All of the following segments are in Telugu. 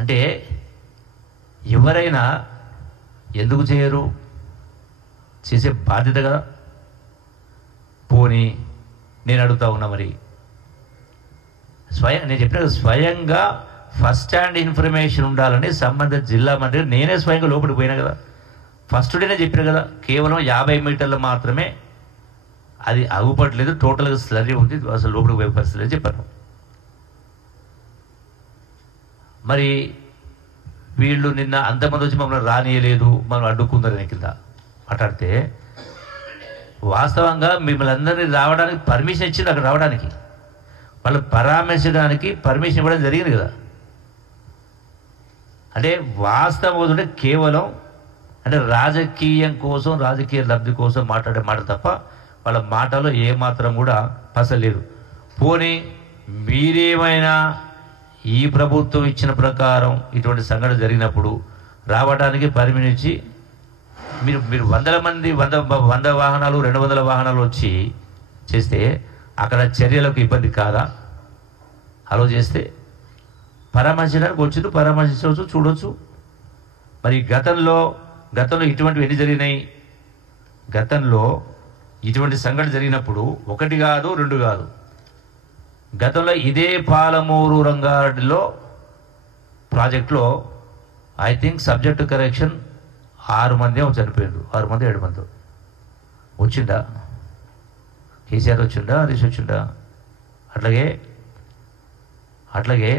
అంటే ఎవరైనా ఎందుకు చేయరు? చేసే బాధ్యత కదా. పోనీ నేను అడుగుతా ఉన్నా, మరి నేను చెప్పిన స్వయంగా ఫస్ట్ హ్యాండ్ ఇన్ఫర్మేషన్ ఉండాలని సంబంధిత జిల్లా మంత్రి నేనే స్వయంగా లోపలికి పోయినా కదా. ఫస్ట్ డేనే చెప్పిన కదా, కేవలం 50 మీటర్లు మాత్రమే అది అగుపట్లేదు, టోటల్గా స్లరీ ఉంది, అసలు లోపలికి పోయే పరిస్థితి లేదు చెప్పాను. మరి వీళ్ళు నిన్న అంతమంది వచ్చి మమ్మల్ని రానియలేదు, మనం అడ్డుకుందరని కింద మాట్లాడితే, వాస్తవంగా మిమ్మల్ని అందరినీ రావడానికి పర్మిషన్ ఇచ్చింది, అక్కడ రావడానికి వాళ్ళు పరామర్శించడానికి పర్మిషన్ ఇవ్వడం జరిగింది కదా. అంటే వాస్తవం అవుతుంటే కేవలం అంటే రాజకీయం కోసం, రాజకీయ లబ్ధి కోసం మాట్లాడే మాట తప్ప వాళ్ళ మాటలో ఏమాత్రం కూడా పసలేదు. పోనీ మీరేమైనా ఈ ప్రభుత్వం ఇచ్చిన ప్రకారం ఇటువంటి సంఘటన జరిగినప్పుడు రావడానికి పర్మిషన్ ఇచ్చి మీరు 100 మంది 100 వాహనాలు 200 వాహనాలు వచ్చి చేస్తే అక్కడ చర్యలకు ఇబ్బంది కాదా? అలో చేస్తే పరామర్శించడానికి వచ్చింది, పరామర్శించవచ్చు, చూడవచ్చు. మరి గతంలో ఇటువంటివి ఎన్ని జరిగినాయి? గతంలో ఇటువంటి సంఘటన జరిగినప్పుడు 1 కాదు 2 కాదు. గతంలో ఇదే పాలమూరు రంగారెడ్డిలో ప్రాజెక్టులో ఐ థింక్ సబ్జెక్ట్ కరెక్షన్ 6 మంది చనిపోయారు, 6 మంది 7 మంది. వచ్చిందా? కేసీఆర్ వచ్చిండా? హరీష్ వచ్చిండా? అట్లాగే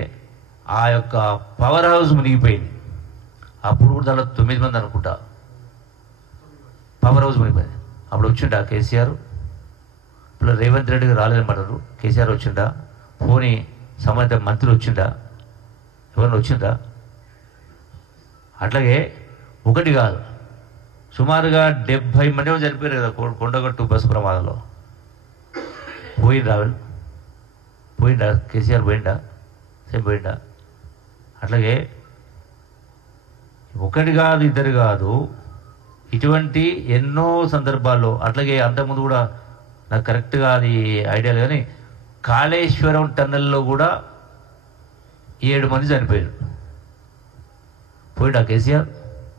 ఆ యొక్క పవర్ హౌస్ మునిగిపోయింది. అప్పుడు కూడా దాంట్లో 9 మంది అనుకుంటా పవర్ హౌస్ మునిగిపోయింది. అప్పుడు వచ్చిండా కేసీఆర్? ఇప్పుడు రేవంత్ రెడ్డికి రాలేదన్నమాటారు, కేసీఆర్ వచ్చిండా? పోనీ సంబంధిత మంత్రి వచ్చిండా? ఎవరైనా వచ్చిందా? అట్లాగే 1 కాదు, సుమారుగా 70 మంది చనిపోయారు కదా కొండగట్టు బస్సు ప్రమాదంలో. పోయిండా కేసీఆర్? పోయిండా? అట్లాగే 1 కాదు 2 కాదు, ఇటువంటి ఎన్నో సందర్భాల్లో. అట్లాగే అంతకుముందు కూడా నాకు కరెక్ట్గా అది ఐడియా కానీ కాళేశ్వరం టన్నెల్లో కూడా 7 మంది చనిపోయారు. పోయిండా కేసీఆర్?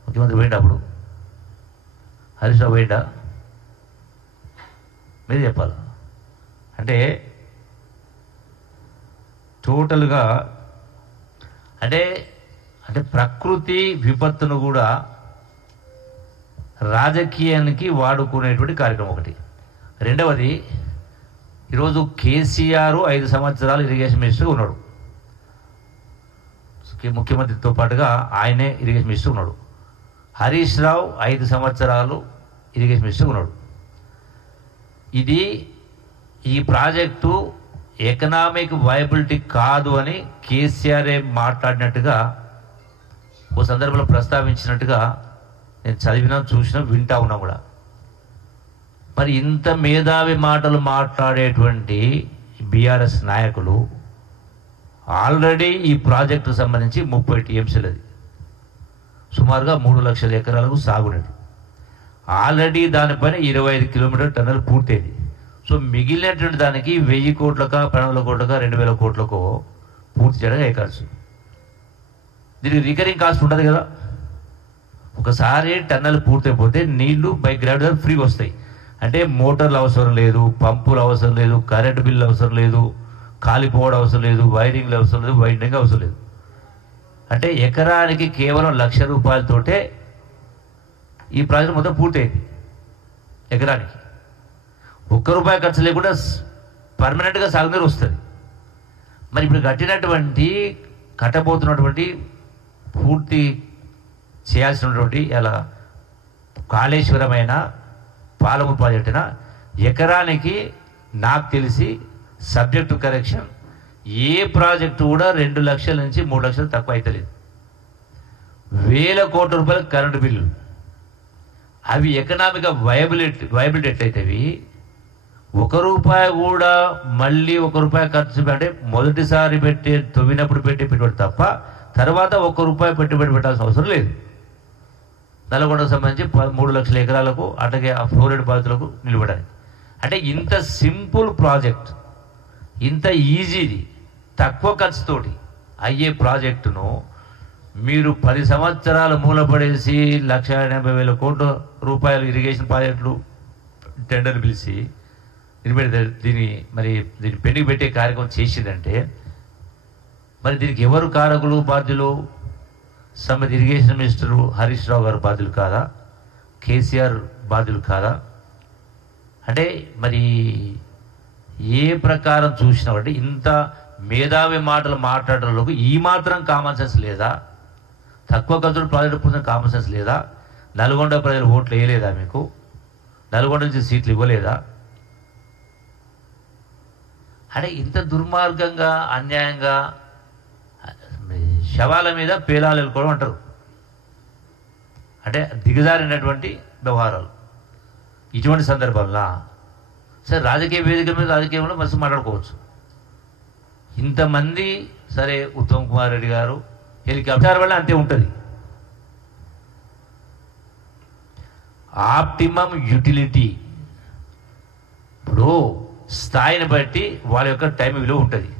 ముఖ్యమంత్రి పోయిండా? అప్పుడు హరీష్ రావు పోయిండా? మీరు చెప్పాలి. అంటే టోటల్గా అంటే ప్రకృతి విపత్తును కూడా రాజకీయానికి వాడుకునేటువంటి కార్యక్రమం ఒకటి. రెండవది, ఈరోజు కేసీఆర్ 5 సంవత్సరాలు ఇరిగేషన్ మినిస్టర్గా ఉన్నాడు, ముఖ్యమంత్రితో పాటుగా ఆయనే ఇరిగేషన్ మినిస్టర్ ఉన్నాడు. హరీష్ రావు 5 సంవత్సరాలు ఇరిగేషన్ మినిస్టర్ ఉన్నాడు. ఈ ప్రాజెక్టు ఎకనామిక్ వయబిలిటీ కాదు అని కేసీఆర్ మాట్లాడినట్టుగా ఓ సందర్భంలో ప్రస్తావించినట్టుగా నేను చదివినా, చూసినా, వింటా ఉన్నా కూడా. మరి ఇంత మేధావి మాటలు మాట్లాడేటువంటి బీఆర్ఎస్ నాయకులు ఆల్రెడీ ఈ ప్రాజెక్టుకు సంబంధించి 30 టీఎంసీలు, అది సుమారుగా 3 లక్షల ఎకరాలకు సాగునీరు. ఆల్రెడీ దానిపైన 25 కిలోమీటర్ టన్నెల్ పూర్తయింది. సో మిగిలినటువంటి దానికి 1000 కోట్లకా 12 కోట్లకా 2000 కోట్లకో పూర్తి చేయడానికి ఖర్చు. దీనికి రికరింగ్ కాస్ట్ ఉంటుంది కదా. ఒకసారి టన్నెల్ పూర్తయిపోతే నీళ్లు బై గ్రాడ్యువల్ ఫ్రీగా వస్తాయి. అంటే మోటార్లు అవసరం లేదు, పంపులు అవసరం లేదు, కరెంటు బిల్లు అవసరం లేదు, కాలిపోవడం అవసరం లేదు, వైరింగ్లు అవసరం లేదు, వైండింగ్ అవసరం లేదు. అంటే ఎకరానికి కేవలం 1,00,000 రూపాయలతోటే ఈ ప్రాజెక్ట్ మొత్తం పూర్తయింది. ఎకరానికి 1 రూపాయి ఖర్చు లేకుండా పర్మనెంట్గా సాగునీరు వస్తుంది. మరి ఇప్పుడు కట్టబోతున్నటువంటి పూర్తి చేయాల్సినటువంటి ఇలా కాళేశ్వరమైన పాలమూరు ప్రాజెక్ట్ అయినా ఎకరానికి నాకు తెలిసి సబ్జెక్టు కరెక్షన్ ఏ ప్రాజెక్టు కూడా 2 లక్షల నుంచి 3 లక్షలు తక్కువ అవుతలేదు. 1000 కోట్ల రూపాయల కరెంటు బిల్లు, అవి ఎకనామిక్ వైబిలిటీ ఎట్లయితేవి 1 రూపాయి కూడా మళ్ళీ 1 రూపాయి ఖర్చు అంటే మొదటిసారి తవ్వినప్పుడు పెట్టుబడి తప్ప తర్వాత 1 రూపాయి పెట్టుబడి పెట్టాల్సిన అవసరం లేదు. నల్గొండకు సంబంధించి 3 లక్షల ఎకరాలకు అట్లాగే ఆ ఫ్లోరైడ్ బాధితులకు నిలబడానికి. అంటే ఇంత సింపుల్ ప్రాజెక్ట్, ఇంత ఈజీది, తక్కువ ఖర్చుతోటి అయ్యే ప్రాజెక్టును మీరు 10 సంవత్సరాలు మూలపడేసి 1,80,000 కోట్ల రూపాయలు ఇరిగేషన్ ప్రాజెక్టులు టెండర్ పిలిచి దీన్ని పెండింగ్ పెట్టే కార్యక్రమం చేసిందంటే మరి దీనికి ఎవరు కారకులు బాధ్యులు? సంబంధ ఇరిగేషన్ మినిస్టరు హరీష్ రావు గారు బాధ్యులు కాదా? కేసీఆర్ బాధ్యులు కాదా? అంటే మరి ఏ ప్రకారం చూసినామంటే ఇంత మేధావి మాటలు మాట్లాడడంలోకి ఈ మాత్రం కామన్ సెన్స్ లేదా? తక్కువ ఖర్చులు ప్రాజెక్టు పూర్తి కామన్ సెన్స్ లేదా? నల్గొండ ప్రజలు ఓట్లు వేయలేదా మీకు? నల్గొండ నుంచి సీట్లు ఇవ్వలేదా? అంటే ఇంత దుర్మార్గంగా అన్యాయంగా శవాల మీద పేలాలు వెళ్ళుకోవడం అంటారు. అంటే దిగజారినటువంటి వ్యవహారాలు. ఇటువంటి సందర్భంలో సరే రాజకీయ వేదిక మీద రాజకీయంలో మనసు మాట్లాడుకోవచ్చు. ఇంతమంది సరే ఉత్తమ్ కుమార్ రెడ్డి గారు హెలికాప్టర్ వల్ల అంతే ఉంటుంది. ఆప్టిమం యూటిలిటీ ఇప్పుడు స్థాయిని బట్టి వాళ్ళ యొక్క టైం విలువ ఉంటుంది.